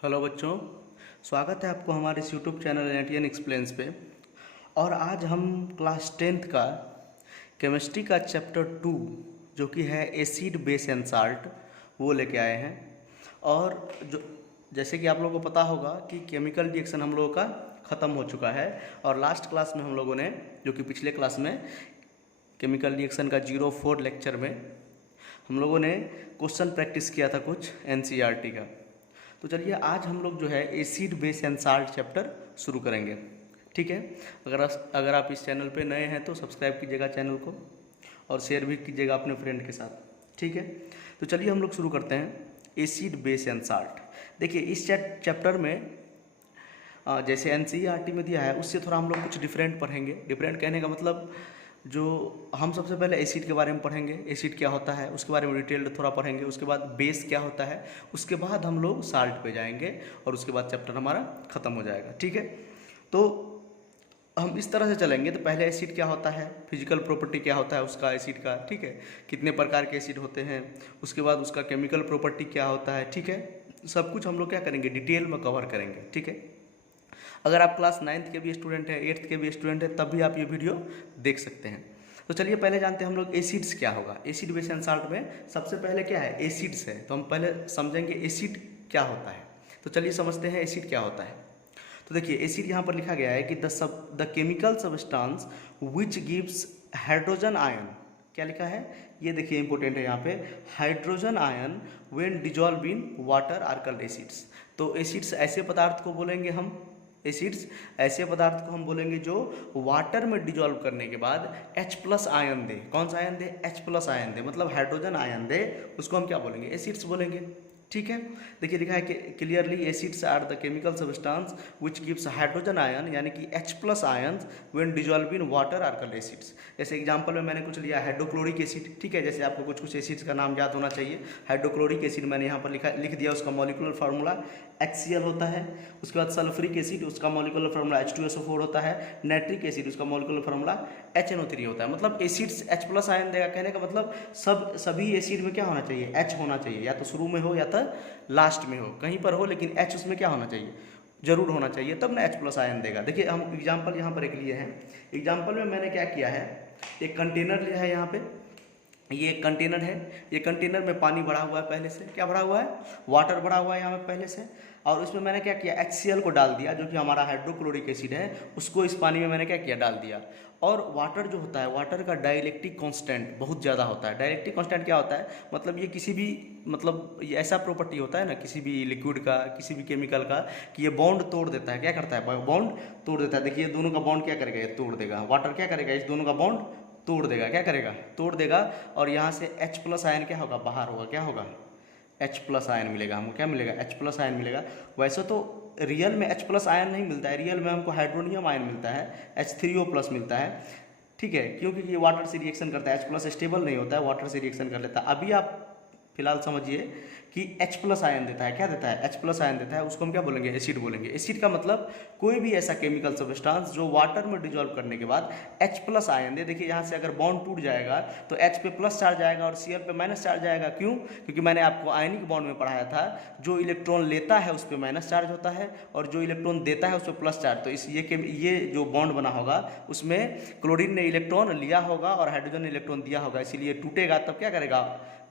Hello बच्चों, स्वागत है आपको हमारे इस यूट्यूब चैनल एनटीएन एक्सप्लेन्स पे। और आज हम क्लास 10th का केमिस्ट्री का चैप्टर 2 जो कि है एसिड बेस एंड साल्ट वो लेके आए हैं। और जो जैसे कि आप लोगों को पता होगा कि केमिकल रिएक्शन हम लोगों का ख़त्म हो चुका है। और लास्ट क्लास में हम लोगों ने, जो कि पिछले क्लास में केमिकल रिएक्शन का 04 लेक्चर में हम लोगों ने क्वेश्चन प्रैक्टिस किया था कुछ एनसीईआरटी का। तो चलिए आज हम लोग जो है acid base and salt chapter शुरू करेंगे। ठीक है, अगर आप इस चैनल पे नए हैं तो सब्सक्राइब कीजिएगा चैनल को और शेयर भी कीजिएगा अपने फ्रेंड के साथ। ठीक है, तो चलिए हम लोग शुरू करते हैं एसिड बेस एंड साल्ट। देखिए इस चैप्टर में जैसे एनसीईआरटी में दिया है उससे थोड़ा हम लोग कुछ डिफरेंट पढ़ेंगे। डिफरेंट कहने का मतलब जो हम सबसे पहले एसिड के बारे में पढ़ेंगे, एसिड क्या होता है उसके बारे में डिटेल्ड थोड़ा पढ़ेंगे। उसके बाद बेस क्या होता है, उसके बाद हम लोग साल्ट पे जाएंगे और उसके बाद चैप्टर हमारा ख़त्म हो जाएगा। ठीक है, तो हम इस तरह से चलेंगे। तो पहले एसिड क्या होता है, फिजिकल प्रॉपर्टी क्या होता है उसका एसिड का, ठीक है, कितने प्रकार के एसिड होते हैं, उसके बाद उसका केमिकल प्रॉपर्टी क्या होता है। ठीक है, सब कुछ हम लोग क्या करेंगे, डिटेल में कवर करेंगे। ठीक है, अगर आप क्लास 9th के भी स्टूडेंट हैं, 8th के भी स्टूडेंट हैं, तब भी आप ये वीडियो देख सकते हैं। तो चलिए पहले जानते हैं हम लोग एसिड्स क्या होगा। एसिड बेस एंड साल्ट में सबसे पहले क्या है, एसिड्स है। तो हम पहले समझेंगे एसिड क्या होता है। तो चलिए समझते हैं एसिड क्या होता है। तो देखिए एसिड यहाँ पर लिखा गया है कि the chemical substance which gives hydrogen ion. क्या लिखा है, ये देखिए इंपॉर्टेंट है यहाँ पे, hydrogen ion when dissolve in water are called acids. तो एसिड्स ऐसे पदार्थ को बोलेंगे हम, एसिड्स ऐसे पदार्थ को हम बोलेंगे जो वाटर में डिजॉल्व करने के बाद H+ आयन दे। कौन सा आयन दे, H+ आयन दे, मतलब हाइड्रोजन आयन दे, उसको हम क्या बोलेंगे, एसिड्स बोलेंगे। ठीक है, देखिए लिखा है कि clearly acids are the chemical substance which gives hydrogen ion यानी कि H+ ions when dissolve in water are called acids. जैसे एग्जांपल में मैंने कुछ लिया हाइड्रोक्लोरिक एसिड। ठीक है, जैसे आपको कुछ एसिड्स का नाम याद होना चाहिए। हाइड्रोक्लोरिक एसिड मैंने यहाँ पर लिख दिया, उसका मॉलिक्यूलर फार्मूला HCl होता है। उसके बाद सल्फ्यूरिक एसिड, उसका मॉलिक्यूलर फार्मूला H2SO4 होता है। नाइट्रिक एसिड, उसका मॉलिक्यूलर फार्मूला HNO3 होता है। मतलब एसिड्स H+ आयन देगा, कहने का मतलब सभी एसिड में क्या होना चाहिए, H होना चाहिए, या तो शुरू में हो या तो लास्ट में हो, कहीं पर हो, लेकिन H उसमें क्या होना चाहिए, जरूर होना चाहिए, तब ना H+ आयन देगा। देखिए हम एग्जाम्पल यहाँ पर एक लिए हैं। एग्जाम्पल में मैंने क्या किया है, एक कंटेनर लिया है यहाँ पे, ये एक कंटेनर है। ये कंटेनर में पानी भरा हुआ है, पहले से क्या भरा हुआ है, वाटर भरा हुआ है यहाँ पे पहले से। और उसमें मैंने क्या किया, HCl को डाल दिया, जो कि हमारा हाइड्रोक्लोरिक एसिड है, उसको इस पानी में मैंने क्या किया, डाल दिया। और वाटर जो होता है, वाटर का डाइलेक्ट्रिक कांस्टेंट बहुत ज़्यादा होता है। डाइलेक्ट्रिक कांस्टेंट क्या होता है, मतलब ये किसी भी, मतलब ये ऐसा प्रॉपर्टी होता है ना किसी भी लिक्विड का, किसी भी केमिकल का, कि ये बॉन्ड तोड़ देता है। क्या करता है, बॉन्ड तोड़ देता है। देखिए दोनों का बॉन्ड क्या करेगा, ये तोड़ देगा। वाटर क्या करेगा, इस दोनों का बॉन्ड तोड़ देगा। क्या करेगा, तोड़ देगा। और यहाँ से H+ आयन क्या होगा, बाहर होगा। क्या होगा, H+ आयन मिलेगा हमको। क्या मिलेगा, H+ आयन मिलेगा। वैसे तो रियल में H+ आयन नहीं मिलता है, रियल में हमको हाइड्रोनियम आयन मिलता है, H3O+ मिलता है। ठीक है, क्योंकि ये वाटर से रिएक्शन करता है। H+ स्टेबल नहीं होता है, वाटर से रिएक्शन कर लेता है। अभी आप फिलहाल समझिए कि H+ आयन देता है। क्या देता है, H+ आयन देता है, उसको हम क्या बोलेंगे, एसिड बोलेंगे। एसिड का मतलब कोई भी ऐसा केमिकल सब्सटेंस जो वाटर में डिजॉल्व करने के बाद H+ आयन दे। देखिए यहाँ से अगर बॉन्ड टूट जाएगा तो H पे प्लस चार्ज आएगा और Cl पे माइनस चार्ज आएगा। क्यों, क्योंकि मैंने आपको आयनिक बॉन्ड में पढ़ाया था, जो इलेक्ट्रॉन लेता है उस पर माइनस चार्ज होता है और जो इलेक्ट्रॉन देता है उस पर प्लस चार्ज। तो इस ये जो बॉन्ड बना होगा उसमें क्लोरीन ने इलेक्ट्रॉन लिया होगा और हाइड्रोजन ने इलेक्ट्रॉन दिया होगा, इसीलिए टूटेगा। तब क्या करेगा,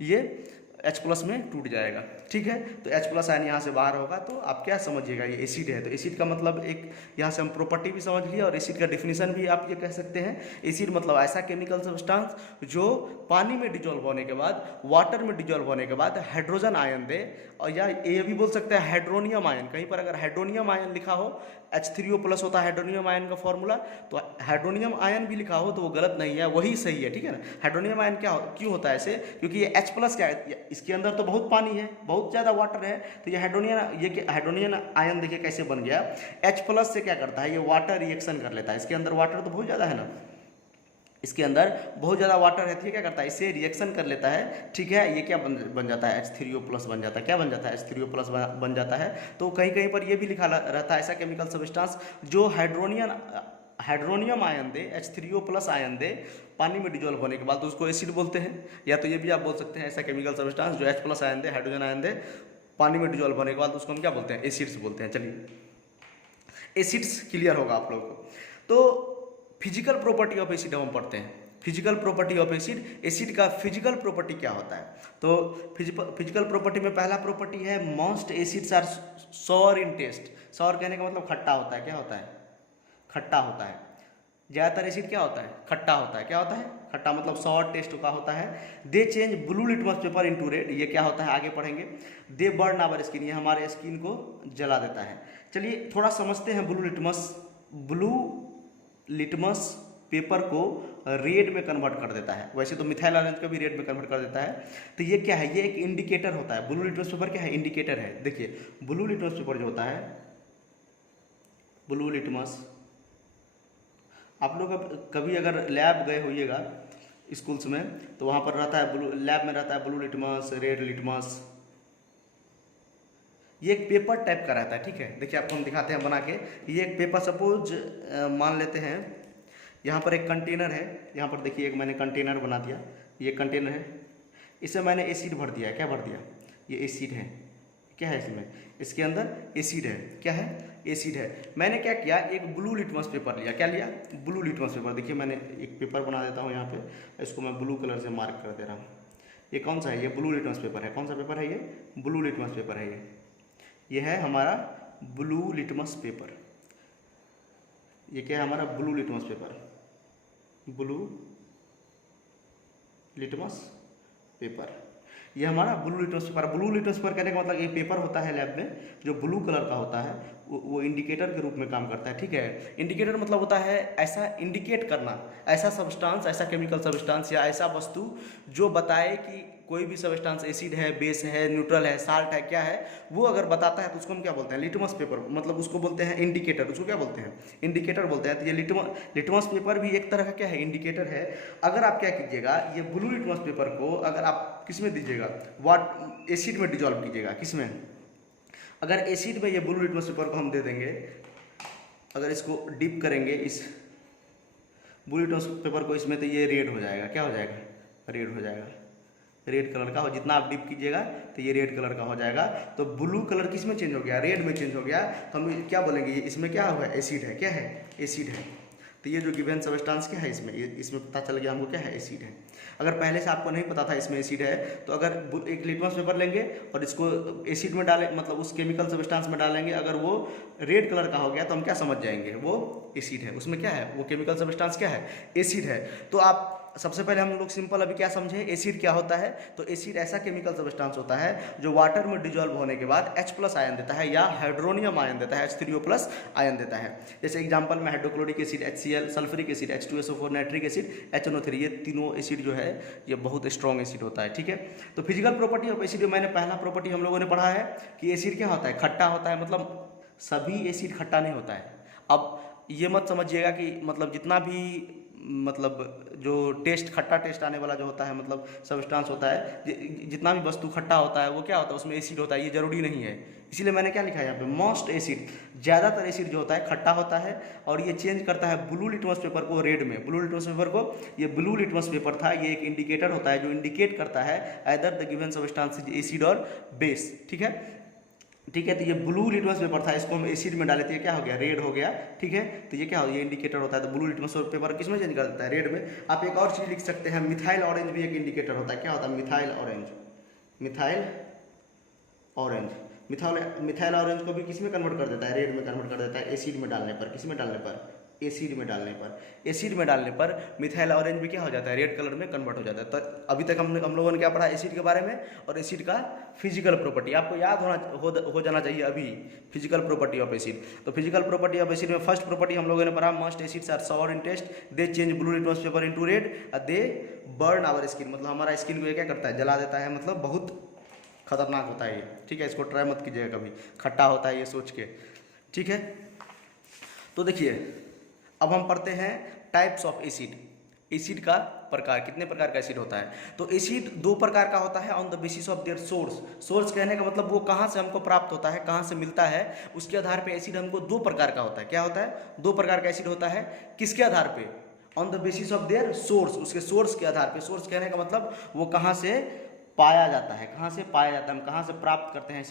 ये H+ में टूट जाएगा। ठीक है, तो H+ आयन यहाँ से बाहर होगा। तो आप क्या समझिएगा, ये एसिड है। तो एसिड का मतलब एक यहाँ से हम प्रॉपर्टी भी समझ लिया और एसिड का डिफिनीशन भी आप ये कह सकते हैं। एसिड मतलब ऐसा केमिकल सब्सटेंस जो पानी में डिजॉल्व होने के बाद, वाटर में डिजॉल्व होने के बाद हाइड्रोजन आयन दे। और या ये भी बोल सकते हैं हाइड्रोनियम आयन। कहीं पर अगर हाइड्रोनियम आयन लिखा हो, H3O+ होता है हाइड्रोनियम आयन का फॉर्मूला, तो हाइड्रोनियम आयन भी लिखा हो तो वो गलत नहीं है, वही सही है। ठीक है ना, हाइड्रोनियम आयन क्यों होता है ऐसे, क्योंकि ये H+ क्या है, इसके अंदर तो बहुत पानी है, बहुत ज़्यादा वाटर है। तो ये हाइड्रोनियम आयन देखिए कैसे बन गया, H+ से क्या करता है, ये वाटर रिएक्शन कर लेता है। इसके अंदर वाटर तो बहुत ज़्यादा है ना, इसके अंदर बहुत ज़्यादा वाटर रहती है। क्या करता है, इसे रिएक्शन कर लेता है। ठीक है, ये क्या बन जाता है, H3O+ बन जाता है। क्या बन जाता है, H3O+ बन जाता है। तो कहीं कहीं पर ये भी लिखा रहता है ऐसा केमिकल सब्सटेंस जो हाइड्रोनियम आयन दे, H3O+ आयन दे पानी में डिजॉल्व होने के बाद, तो उसको एसिड बोलते हैं। या तो ये भी आप बोल सकते हैं ऐसा केमिकल सब्सटेंस जो H+ आयन दे, हाइड्रोजन आयन दे पानी में डिजोल्व होने के बाद उसको हम क्या बोलते हैं, एसिड्स बोलते हैं। चलिए एसिड्स क्लियर होगा आप लोगों को। तो फिजिकल प्रॉपर्टी ऑफ एसिड हम पढ़ते हैं। Physical property of acid, acid का फिजिकल प्रॉपर्टी क्या होता है। तो फिजिकल प्रॉपर्टी में पहला प्रॉपर्टी है most acids are sour in taste. Sour कहने का मतलब खट्टा होता है। क्या होता है, खट्टा होता है। ज़्यादातर एसिड क्या होता है, खट्टा होता है। क्या होता है, खट्टा, मतलब सॉर टेस्ट का होता है। दे change blue litmus paper into red, ये क्या होता है आगे पढ़ेंगे। दे बर्न आवर स्किन, ये हमारे स्किन को जला देता है। चलिए थोड़ा समझते हैं ब्लू लिटमस पेपर को रेड में कन्वर्ट कर देता है। वैसे तो मिथाइल ऑरेंज को भी रेड में कन्वर्ट कर देता है। तो ये क्या है, ये एक इंडिकेटर होता है। ब्लू लिटमस पेपर क्या है, इंडिकेटर है। देखिए ब्लू लिटमस पेपर जो होता है, ब्लू लिटमस, आप लोग कभी अगर लैब गए होइएगा स्कूल्स में तो वहाँ पर रहता है ब्लू, लैब में रहता है ब्लू लिटमस, रेड लिटमस। ये एक पेपर टाइप का रहता है, ठीक है। देखिए आपको हम दिखाते हैं बना के। ये एक पेपर, सपोज मान लेते हैं यहाँ पर एक कंटेनर है। यहाँ पर देखिए एक मैंने कंटेनर बना दिया, ये कंटेनर है, इसमें मैंने एसिड भर दिया। क्या भर दिया, ये एसिड है। क्या है इसमें, इसके अंदर एसिड है। क्या है, एसिड है। मैंने क्या किया, एक ब्लू लिटमस पेपर लिया। क्या लिया, ब्लू लिटमस पेपर। देखिए मैंने एक पेपर बना देता हूँ यहाँ पे, इसको मैं ब्लू कलर से मार्क कर दे रहा हूँ। ये कौन सा है, ये ब्लू लिटमस पेपर है। कौन सा पेपर है ये, ब्लू लिटमस पेपर है। ये है हमारा ब्लू लिटमस पेपर। ये क्या है, हमारा blue litmus paper, blue litmus paper. ये हमारा blue litmus paper. Blue litmus paper कहने का मतलब ये पेपर होता है लैब में जो ब्लू कलर का होता है, वो इंडिकेटर के रूप में काम करता है, ठीक है। इंडिकेटर मतलब होता है ऐसा इंडिकेट करना, ऐसा सब्सटेंस, ऐसा केमिकल सब्सटेंस या ऐसा वस्तु जो बताए कि कोई भी सब्सटेंस एसिड है, बेस है, न्यूट्रल है, साल्ट है, क्या है, वो अगर बताता है तो उसको हम क्या बोलते हैं, लिटमस पेपर। मतलब उसको बोलते हैं इंडिकेटर। उसको क्या बोलते हैं, इंडिकेटर बोलते हैं। तो ये लिटमस पेपर भी एक तरह का क्या है, इंडिकेटर है। अगर आप क्या कीजिएगा, ये ब्लू लिटमस पेपर को अगर आप किस में दीजिएगा, एसिड में डिजोल्व कीजिएगा। किस में, अगर एसिड में ये ब्लू लिटमस पेपर को हम दे देंगे, अगर इसको डिप करेंगे इस ब्लू लिटमस पेपर को इसमें, तो ये रेड हो जाएगा। क्या हो जाएगा, रेड हो जाएगा। रेड कलर का हो, जितना आप डिप कीजिएगा तो ये रेड कलर का हो जाएगा। तो ब्लू कलर किस में चेंज हो गया, रेड में चेंज हो गया। तो हम क्या बोलेंगे, ये इसमें क्या हुआ, एसिड है। क्या है, एसिड है। तो ये जो गिवन सब्सटेंस क्या है, इसमें पता चल गया हमको क्या है, एसिड है। अगर पहले से आपको नहीं पता था इसमें एसिड है, तो अगर एक लिटमस पेपर लेंगे और इसको एसिड में डालें, मतलब उस केमिकल सब्सटेंस में डालेंगे, अगर वो रेड कलर का हो गया तो हम क्या समझ जाएंगे, वो एसिड है। उसमें क्या है, वो केमिकल सब्सटेंस क्या है, एसिड है। तो आप सबसे पहले हम लोग सिंपल अभी क्या समझे, एसिड क्या होता है। तो एसिड ऐसा केमिकल सब्सटेंस होता है जो वाटर में डिजोल्व होने के बाद H+ आयन देता है या हाइड्रोनियम आयन देता है, H3O+ आयन देता है। जैसे एग्जांपल में hydrochloric acid HCl, sulphuric acid H2SO4, nitric acid HNO3। ये तीनों एसिड जो है ये बहुत स्ट्रॉन्ग एसिड होता है, ठीक है। तो फिजिकल प्रॉपर्टी ऑफ एसिड में मैंने पहला प्रॉपर्टी हम लोगों ने पढ़ा है कि एसिड क्या होता है, खट्टा होता है। मतलब सभी एसिड खट्टा नहीं होता है। अब ये मत समझिएगा कि मतलब जितना भी मतलब जो टेस्ट, खट्टा टेस्ट आने वाला जो होता है, मतलब सब्सटेंस होता है, जितना भी वस्तु खट्टा होता है वो क्या होता है, उसमें एसिड होता है, ये जरूरी नहीं है। इसीलिए मैंने क्या लिखा है यहाँ पे, मोस्ट एसिड, ज़्यादातर एसिड जो होता है खट्टा होता है। और ये चेंज करता है ब्लू लिटमस पेपर को रेड में। ब्लू लिटमस पेपर को, ये ब्लू लिटमस पेपर था, ये एक इंडिकेटर होता है जो इंडिकेट करता है either the given substance is acid और बेस, ठीक है। ठीक है, तो ये ब्लू लिटमस पेपर था, इसको हम एसिड में डाले थे, क्या हो गया, रेड हो गया, ठीक है। तो ये क्या हो, ये इंडिकेटर होता है। तो ब्लू लिटमस पेपर किस में चेंज कर देता है, रेड में। आप एक और चीज़ लिख सकते हैं, मिथाइल ऑरेंज भी एक इंडिकेटर होता है। क्या होता है, methyl orange, methyl orange. Methyl orange को भी किस में कन्वर्ट कर देता है, रेड में कन्वर्ट कर देता है, एसिड में डालने पर। किस में डालने पर, एसिड में डालने पर। एसिड में डालने पर मिथाइल ऑरेंज भी क्या हो जाता है, रेड कलर में कन्वर्ट हो जाता है। तो अभी तक हम लोगों ने क्या पढ़ा, एसिड के बारे में और एसिड का फिजिकल प्रॉपर्टी। आपको याद हो जाना चाहिए अभी, फिजिकल प्रॉपर्टी ऑफ एसिड। तो फिजिकल प्रॉपर्टी ऑफ एसिड में फर्स्ट प्रॉपर्टी हम लोगों ने पढ़ा, must acids are sour in taste, they change blue litmus paper into red, they burn our skin. मतलब हमारा स्किन को ये क्या करता है, जला देता है। मतलब बहुत खतरनाक होता है ये, ठीक है। इसको ट्राई मत कीजिएगा कभी, खट्टा होता है ये सोच के, ठीक है। तो देखिए अब हम पढ़ते हैं टाइप्स ऑफ एसिड। एसिड का प्रकार, कितने प्रकार का एसिड होता है। तो एसिड दो प्रकार का होता है on the basis of their source. Source कहने का मतलब वो कहाँ से हमको प्राप्त होता है, कहाँ से मिलता है, उसके आधार पे एसिड हमको दो प्रकार का होता है। क्या होता है, दो प्रकार का एसिड होता है। किसके आधार पे, on the basis of their source, उसके सोर्स के आधार पे। सोर्स कहने का मतलब वो कहाँ से पाया जाता है। कहाँ से पाया जाता है, हम कहाँ से प्राप्त करते हैं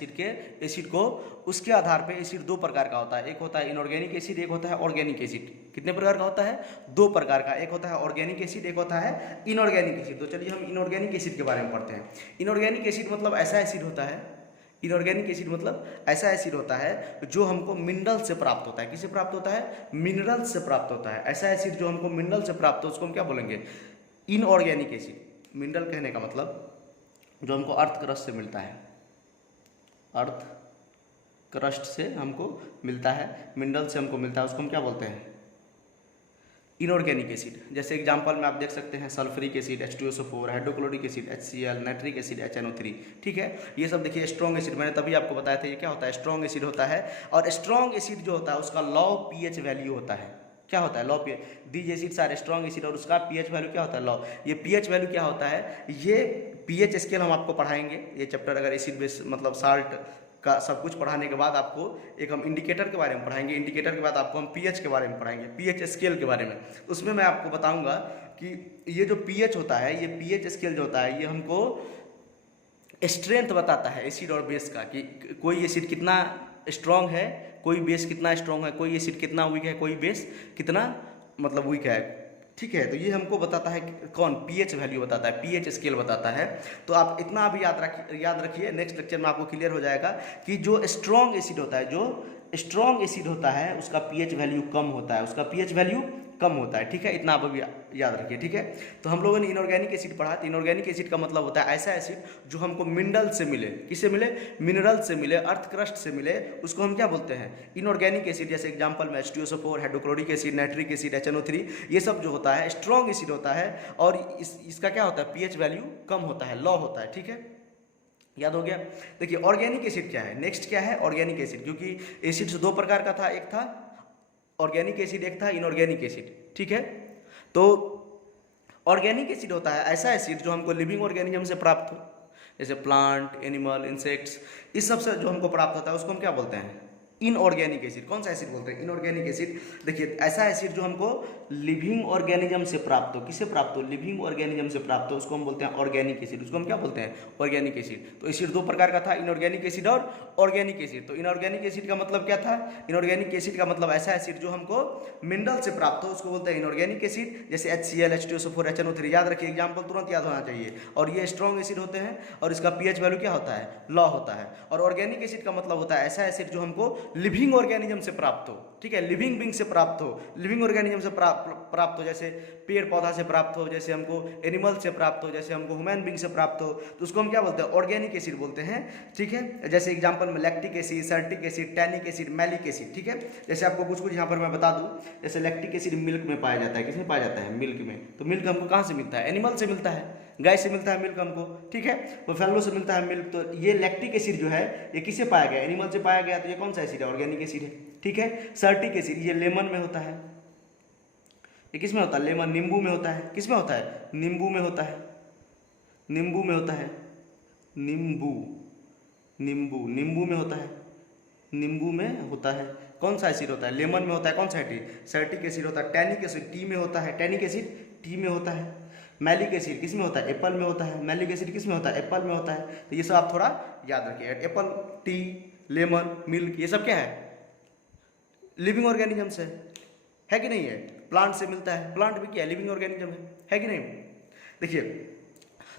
एसिड को, उसके आधार पे एसिड दो प्रकार का होता है। एक होता है इनऑर्गेनिक एसिड, एक होता है ऑर्गेनिक एसिड। कितने प्रकार का होता है? दो प्रकार का। एक होता है ऑर्गेनिक एसिड, एक होता है इनऑर्गेनिक एसिड। तो चलिए हम इनऑर्गेनिक एसिड के बारे में पढ़ते हैं। इनऑर्गेनिक एसिड मतलब ऐसा एसिड होता है, इनऑर्गेनिक एसिड मतलब ऐसा एसिड होता है जो हमको मिनरल से प्राप्त होता है। किससे प्राप्त होता है? मिनरल से प्राप्त होता है। ऐसा एसिड जो हमको मिनरल से प्राप्त हो उसको हम क्या बोलेंगे? Inorganic acid. मिनरल कहने का मतलब जो हमको अर्थ क्रस्ट से मिलता है, अर्थ क्रस्ट से हमको मिलता है, मिनरल से हमको मिलता है, उसको हम क्या बोलते हैं? Inorganic acid. जैसे एग्जांपल में आप देख सकते हैं sulphuric acid H2SO4, hydrochloric acid HCl, nitric acid HNO3। ठीक है, ये सब देखिए स्ट्रॉन्ग एसिड, मैंने तभी आपको बताया था ये क्या होता है? स्ट्रॉन्ग एसिड होता है। और स्ट्रॉन्ग एसिड जो होता है उसका लॉ पीएच वैल्यू होता है। क्या होता है? Low pH. These acids are strong acid और उसका पीएच वैल्यू क्या होता है? लॉ। ये पीएच वैल्यू क्या होता है? ये पीएच स्केल हम आपको पढ़ाएंगे ये चैप्टर, अगर एसिड बेस मतलब साल्ट का सब कुछ पढ़ाने के बाद आपको एक हम इंडिकेटर के बारे में पढ़ाएंगे, इंडिकेटर के बाद आपको हम पीएच के बारे में पढ़ाएंगे, पीएच स्केल के बारे में। उसमें मैं आपको बताऊंगा कि ये जो पीएच होता है, ये पीएच स्केल जो होता है, ये हमको स्ट्रेंथ बताता है एसिड और बेस का, कि कोई एसिड कितना स्ट्रॉन्ग है, कोई बेस कितना स्ट्रॉन्ग है, कोई एसिड कितना वीक है, कोई बेस कितना मतलब वीक है। ठीक है, तो ये हमको बताता है कौन? पीएच वैल्यू बताता है, पीएच स्केल बताता है। तो आप इतना अभी याद रखिए, नेक्स्ट लेक्चर में आपको क्लियर हो जाएगा कि जो स्ट्रॉन्ग एसिड होता है, जो स्ट्रॉन्ग एसिड होता है उसका पीएच वैल्यू कम होता है, उसका पीएच वैल्यू कम होता है। ठीक है, इतना आप अभी याद रखिए। ठीक है, तो हम लोगों ने इनऑर्गेनिक एसिड पढ़ा। तो इनऑर्गेनिक एसिड का मतलब होता है ऐसा एसिड जो हमको मिनरल से मिले। किससे मिले? मिनरल से मिले, अर्थ क्रस्ट से मिले, उसको हम क्या बोलते हैं? Inorganic acid. जैसे एग्जांपल में H2SO4, hydrochloric acid, nitric acid HNO3, ये सब जो होता है स्ट्रॉन्ग एसिड होता है और इसका क्या होता है? पीएच वैल्यू कम होता है, लॉ होता है। ठीक है, याद हो गया। देखिए ऑर्गेनिक एसिड क्या है, नेक्स्ट क्या है? Organic acid. क्योंकि एसिड दो प्रकार का था, एक था ऑर्गेनिक एसिड, एक था इनऑर्गेनिक एसिड। ठीक है, तो ऑर्गेनिक एसिड होता है ऐसा एसिड जो हमको लिविंग ऑर्गेनिज्म से प्राप्त हो, जैसे प्लांट, एनिमल, इंसेक्ट्स, इस सब से जो हमको प्राप्त होता है उसको हम क्या बोलते हैं? Inorganic acid. कौन सा एसिड बोलते हैं? Inorganic acid. देखिए ऐसा एसिड जो हमको लिविंग ऑर्गेनिज्म से प्राप्त हो, किससे प्राप्त हो? लिविंग ऑर्गेनिज्म से प्राप्त हो, उसको हम बोलते हैं ऑर्गेनिक एसिड। उसको हम क्या बोलते हैं? Organic acid. तो एसिड दो प्रकार का था, इनऑर्गेनिक एसिड और ऑर्गेनिक एसिड। तो इनऑर्गेनिक एसिड का मतलब क्या था? इनऑर्गेनिक एसिड का मतलब ऐसा एसिड जो हमको मिनरल से प्राप्त हो, उसको बोलते हैं इनऑर्गेनिक एसिड। जैसे HCl, H2SO4, HNO3, याद रखिए, एग्जाम्पल तुरंत याद होना चाहिए। और ये स्ट्रॉन्ग एसिड होते हैं और इसका पीएच वैल्यू क्या होता है? लॉ होता है। और ऑर्गेनिक एसिड का मतलब होता है ऐसा एसिड जो हमको लिविंग ऑर्गेनिज्म से प्राप्त हो। ठीक है, लिविंग बींग से प्राप्त हो, लिविंग ऑर्गेनिज्म से प्राप्त हो, जैसे पेड़ पौधा से प्राप्त हो, जैसे हमको एनिमल से प्राप्त हो, जैसे हमको ह्यूमन बींग से प्राप्त हो, तो उसको हम क्या बोलते हैं? ऑर्गेनिक एसिड बोलते हैं। ठीक है, जैसे एग्जांपल में lactic acid, citric acid, tannic acid, malic acid. ठीक है, जैसे आपको कुछ कुछ यहाँ पर मैं बता दूं, जैसे लैक्टिक एसिड मिल्क में पाया जाता है। किसमें पाया जाता है? मिल्क में। तो मिल्क हमको कहाँ से मिलता है? एनिमल से मिलता है, गाय से मिलता है मिल्क हमको। ठीक है, बुफेलो से मिलता है मिल्क। तो ये लैक्टिक एसिड जो है ये किससे पाया गया? एनिमल से पाया गया। तो ये कौन सा एसिड है? ऑर्गेनिक एसिड है। ठीक है, सर्टिक एसिड ये लेमन में होता है। ये किस में होता है? लेमन, नींबू में होता है। किस में होता है? नींबू में होता है, नींबू में होता है, नींबू, नींबू, नींबू में होता है, नींबू में होता है। कौन सा एसिड होता है? लेमन में होता है। कौन सा एसिड? सर्टिक एसिड होता है। टैनिक एसिड टी में होता है, टैनिक एसिड टी में होता है। मैलिक एसिड किस में होता है? एप्पल में होता है। मैलिक एसिड किस में होता है? एप्पल में होता है। तो ये सब आप थोड़ा याद रखिए। एप्पल, टी, लेमन, मिल्क, ये सब क्या है? लिविंग ऑर्गेनिज्म से है कि नहीं है? प्लांट से मिलता है, प्लांट भी क्या है? लिविंग ऑर्गेनिज्म है कि नहीं? देखिए,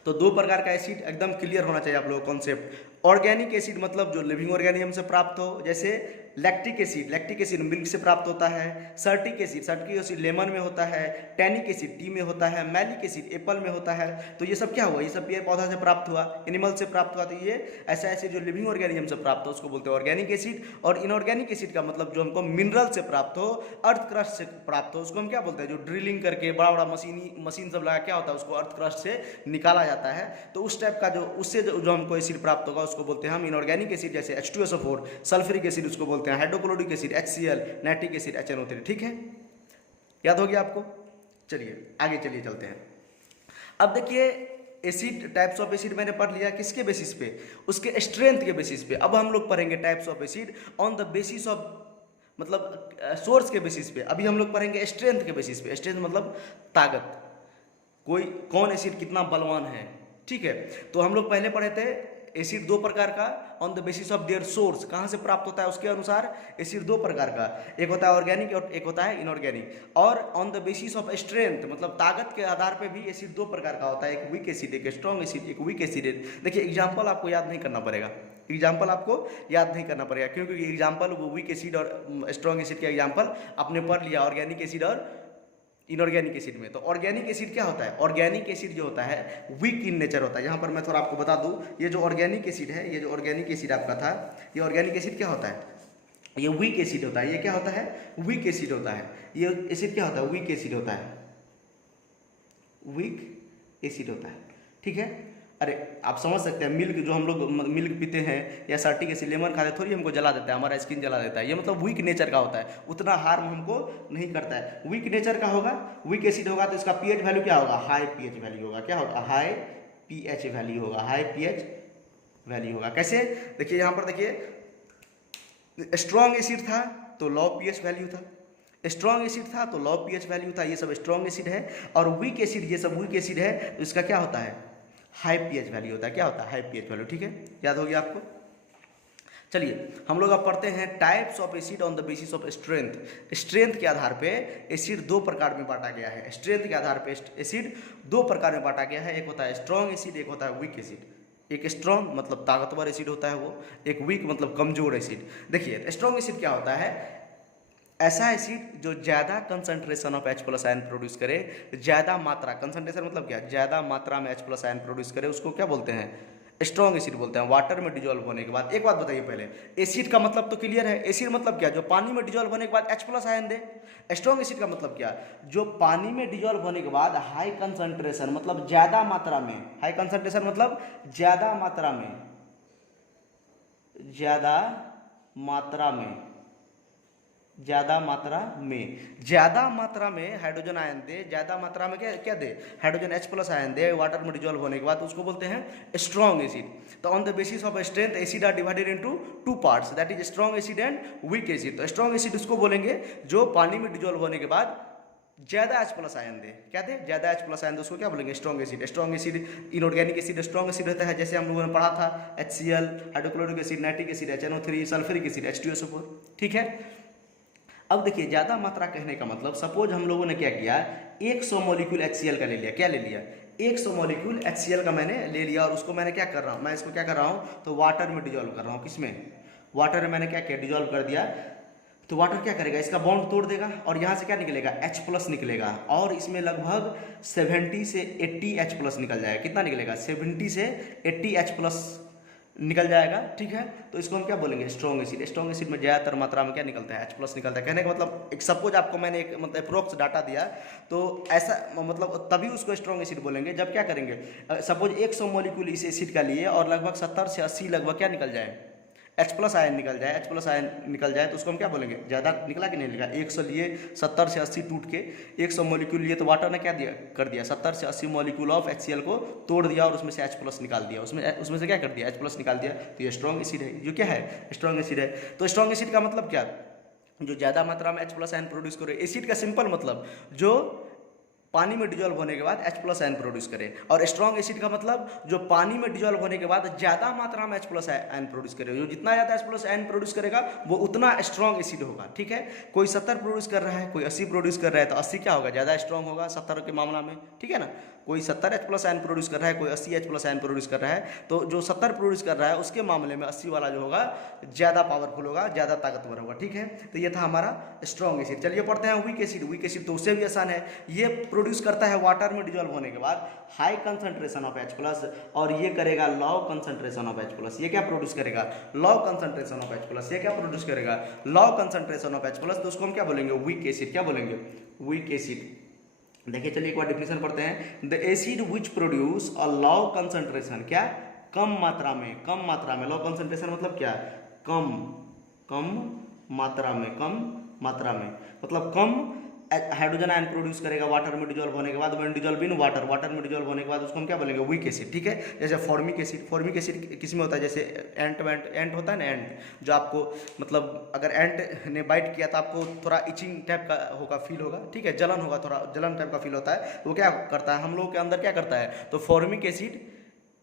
तो दो प्रकार का एसिड एकदम क्लियर होना चाहिए आप लोगों को कॉन्सेप्ट। ऑर्गेनिक एसिड मतलब जो लिविंग ऑर्गेनिज्म से प्राप्त हो, जैसे lactic acid, lactic acid milk से प्राप्त होता है। सर्टिक एसिड, सर्टिक एसिड लेमन में होता है। टैनिक एसिड टी में होता है। मैलिक एसिड एप्पल में होता है। तो ये सब क्या हुआ? ये सब पेड़ पौधा से प्राप्त हुआ, एनिमल से प्राप्त हुआ। तो ये ऐसा एसिड जो लिविंग ऑर्गेनिज्म से प्राप्त हो उसको बोलते हैं ऑर्गेनिक एसिड। और इनऑर्गेनिक एसिड का मतलब जो हमको मिनरल से प्राप्त हो, अर्थ क्रस्ट से प्राप्त हो, उसको हम क्या बोलते हैं? जो ड्रिलिंग करके बड़ा बड़ा मशीन सब लगा क्या होता है उसको अर्थ क्रस्ट से निकाला जाता है। तो उस टाइप का जो उससे जो हमको एसिड प्राप्त होगा उसको बोलते हैं हम इनऑर्गेनिक एसिड। जैसे H2SO4, सल्फ्यूरिक एसिड उसको बोलते हैं, hydrochloric acid HCl, nitric acid HNO3। ठीक है, याद हो गया आपको? चलिए आगे चलते हैं। अब देखिए एसिड, टाइप्स ऑफ एसिड मैंने पढ़ लिया किसके बेसिस पे? उसके स्ट्रेंथ के बेसिस पे। अब हम लोग पढ़ेंगे types of acid on the basis of, मतलब सोर्स के बेसिस पे। अभी हम लोग पढ़ेंगे स्ट्रेंथ के बेसिस पे। स्ट्रेंथ मतलब ताकत, कौन एसिड कितना बलवान है। ठीक है। तो हम लोग पहले पढ़े थे एसिड दो प्रकार का, on the basis of their source, कहाँ से प्राप्त होता है उसके अनुसार एसिड दो प्रकार का, एक होता है ऑर्गेनिक और एक होता है इनऑर्गेनिक। और on the basis of strength, मतलब ताकत के आधार पे भी एसिड दो प्रकार का होता है, एक वीक एसिड, एक स्ट्रॉन्ग एसिड, एक वीक एसिड। देखिए एग्जाम्पल आपको याद नहीं करना पड़ेगा, एग्जाम्पल आपको याद नहीं करना पड़ेगा, क्योंकि एग्जाम्पल वो वीक एसिड और स्ट्रॉन्ग एसिड के एग्जाम्पल आपने पढ़ लिया ऑर्गेनिक एसिड और इनऑर्गेनिक एसिड में। तो ऑर्गेनिक एसिड क्या होता है, ऑर्गेनिक एसिड जो होता है वीक इन नेचर होता है। यहाँ पर मैं थोड़ा आपको बता दूँ, ये जो ऑर्गेनिक एसिड है, ये जो ऑर्गेनिक एसिड आपका था, ये ऑर्गेनिक एसिड क्या होता है, ये वीक एसिड होता है। ये क्या होता है, वीक एसिड होता है। ये एसिड क्या होता है, वीक एसिड होता है, वीक एसिड होता है, ठीक है। अरे आप समझ सकते हैं, मिल्क जो हम लोग मिल्क पीते हैं या सर्टिक एसिड, लेमन खाते थोड़ी हमको जला देता है, हमारा स्किन जला देता है, ये मतलब वीक नेचर का होता है, उतना हार्म हमको नहीं करता है। वीक नेचर का होगा, वीक एसिड होगा तो इसका पीएच वैल्यू क्या होगा, हाई पीएच वैल्यू होगा। क्या होगा, हाई पीएच वैल्यू होगा, हाई पीएच वैल्यू होगा। कैसे, देखिए यहाँ पर देखिए, स्ट्रॉन्ग एसिड था तो लो पीएच वैल्यू था, स्ट्रॉन्ग एसिड था तो लो पीएच वैल्यू था, ये सब स्ट्रॉन्ग एसिड है। और वीक एसिड, ये सब वीक एसिड है तो इसका क्या होता है, हाई पीएच वैल्यू होता है। क्या होता है, हाई पीएच वैल्यू, ठीक है, याद हो गया आपको। चलिए हम लोग अब पढ़ते हैं types of acid on the basis of strength. Strength के आधार पे एसिड दो प्रकार में बांटा गया है, स्ट्रेंथ के आधार पे एसिड दो प्रकार में बांटा गया है, एक होता है स्ट्रॉन्ग एसिड, एक होता है वीक एसिड। एक स्ट्रॉन्ग मतलब ताकतवर एसिड होता है वो, एक वीक मतलब कमजोर एसिड। देखिए स्ट्रॉन्ग एसिड क्या होता है, ऐसा एसिड जो ज़्यादा concentration of H plus ion produce करे, ज़्यादा मात्रा, कंसंट्रेशन मतलब क्या, ज़्यादा मात्रा में H प्लस आयन प्रोड्यूस करे, उसको क्या बोलते हैं, स्ट्रॉन्ग एसिड बोलते हैं। वाटर में डिजोल्व होने के बाद, एक बात बताइए पहले, एसिड का मतलब तो क्लियर है, एसिड मतलब क्या, जो पानी में डिजोल्व होने के बाद H प्लस आयन दे। स्ट्रॉन्ग एसिड का मतलब क्या, जो पानी में डिजोल्व होने के बाद हाई कंसंट्रेशन मतलब ज़्यादा मात्रा में, हाई कंसंट्रेशन मतलब ज़्यादा मात्रा में, ज़्यादा मात्रा में, ज़्यादा मात्रा में हाइड्रोजन आयन दे, ज़्यादा मात्रा में क्या क्या दे, हाइड्रोजन H प्लस आयन दे वाटर में डिजोल्व होने के बाद, उसको बोलते हैं स्ट्रॉन्ग एसिड। तो on the basis of strength acid are divided into two parts, that is strong acid and weak acid. तो स्ट्रॉन्ग एसिड उसको बोलेंगे जो पानी में डिजोल्व होने के बाद ज़्यादा H प्लस आयन दे, क्या दे, ज़्यादा H प्लस आयन दे, उसको क्या बोलेंगे, strong acid. Strong acid inorganic acid strong acid रहता है, जैसे हम लोगों ने पढ़ा था HCl, hydrochloric acid, nitric acid, HNO3, sulphuric acid, H2SO4, ठीक है। अब देखिए ज़्यादा मात्रा कहने का मतलब, सपोज हम लोगों ने क्या किया, 100 मॉलिक्यूल HCl का ले लिया, क्या ले लिया, 100 मॉलिक्यूल HCl का मैंने ले लिया, और उसको मैंने क्या कर रहा हूँ, मैं इसको क्या कर रहा हूँ, तो वाटर में डिजोल्व कर रहा हूँ। किसमें, वाटर में मैंने क्या किया, डिजोल्व कर दिया। तो वाटर क्या करेगा, इसका बॉन्ड तोड़ देगा और यहाँ से क्या निकलेगा, H प्लस निकलेगा, और इसमें लगभग 70 से 80 H प्लस निकल जाएगा। कितना निकलेगा, 70 से 80 H प्लस निकल जाएगा, ठीक है। तो इसको हम क्या बोलेंगे, स्ट्रॉन्ग एसिड। स्ट्रॉन्ग एसिड में ज़्यादातर मात्रा में क्या निकलता है, H प्लस निकलता है। कहने का मतलब, एक सपोज आपको मैंने एक मतलब अप्रोक्स डाटा दिया, तो ऐसा मतलब तभी उसको स्ट्रॉन्ग एसिड बोलेंगे जब क्या करेंगे, सपोज 100 मॉलिक्यूल इस एसिड का लिए और लगभग 70 से 80 लगभग क्या निकल जाए, H प्लस आयन निकल जाए, H प्लस आयन निकल जाए, तो उसको हम क्या बोलेंगे, ज़्यादा निकला कि नहीं निकला। 100 लिए, 70 से 80 टूट के 100 मॉलिक्यूल लिए, तो वाटर ने क्या दिया कर दिया, 70 से 80 मॉलिक्यूल ऑफ HCl को तोड़ दिया और उसमें से H प्लस निकाल दिया, उसमें से क्या कर दिया, H प्लस निकाल दिया। तो ये स्ट्रॉन्ग एसिड है, जो क्या है, स्ट्रॉन्ग एसिड है। तो स्ट्रॉन्ग एसिड का मतलब क्या, जो ज़्यादा मात्रा में H प्लस आयन प्रोड्यूस करे। एसिड का सिंपल मतलब जो पानी में डिजोल्व होने के बाद H प्लस आयन प्रोड्यूस करे, और स्ट्रॉन्ग एसिड का मतलब जो पानी में डिजोल्व होने के बाद ज़्यादा मात्रा में H प्लस आयन प्रोड्यूस करे। जो जितना ज़्यादा H प्लस आयन प्रोड्यूस करेगा वो उतना स्ट्रॉन्ग एसिड होगा, ठीक है। कोई 70 प्रोड्यूस कर रहा है, कोई 80 प्रोड्यूस कर रहा है, तो 80 क्या होगा, ज़्यादा स्ट्रॉन्ग होगा 70 के मामला में, ठीक है ना। कोई 70 H प्लस आयन प्रोड्यूस कर रहा है, कोई 80 H प्लस आयन प्रोड्यूस कर रहा है, तो जो 70 प्रोड्यूस कर रहा है उसके मामले में 80 वाला जो होगा ज़्यादा पावरफुल होगा, ज़्यादा ताकतवर होगा, ठीक है। तो ये था हमारा स्ट्रॉन्ग एसिड। चलिए पढ़ते हैं वीक एसिड। वीक एसिड तो उससे भी आसान है, ये प्रोड्यूस करता है वाटर में डिजोल्व होने के बाद high concentration of H plus, और ये करेगा low concentration of H plus. ये क्या प्रोड्यूस करेगा, low concentration of H plus. ये क्या प्रोड्यूस करेगा, low concentration of H plus. तो उसको हम क्या बोलेंगे, वीक एसिड। क्या बोलेंगे, वीक एसिड। देखिए चलिए एक बार डिफिनेशन पढ़ते हैं। The acid which produce a low concentration, क्या, कम मात्रा में, कम मात्रा में। लो कंसंट्रेशन मतलब क्या, कम मात्रा में, कम मात्रा में मतलब कम हाइड्रोजन आयन प्रोड्यूस करेगा वाटर में डिजोल्व होने के बाद। When dissolve in water, water में डिजोल्व होने के बाद उसको हम क्या बोलेंगे, वीक एसिड, ठीक है। जैसे फॉर्मिक एसिड। फॉर्मिक एसिड किस में होता है, जैसे एंट होता है ना, एंट जो आपको मतलब अगर एंट ने बाइट किया तो आपको थोड़ा इचिंग टाइप का होगा, फील होगा, ठीक है, जलन होगा, थोड़ा जलन टाइप का फील होता है। वो क्या करता है, हम लोगों के अंदर क्या करता है, तो फॉर्मिक एसिड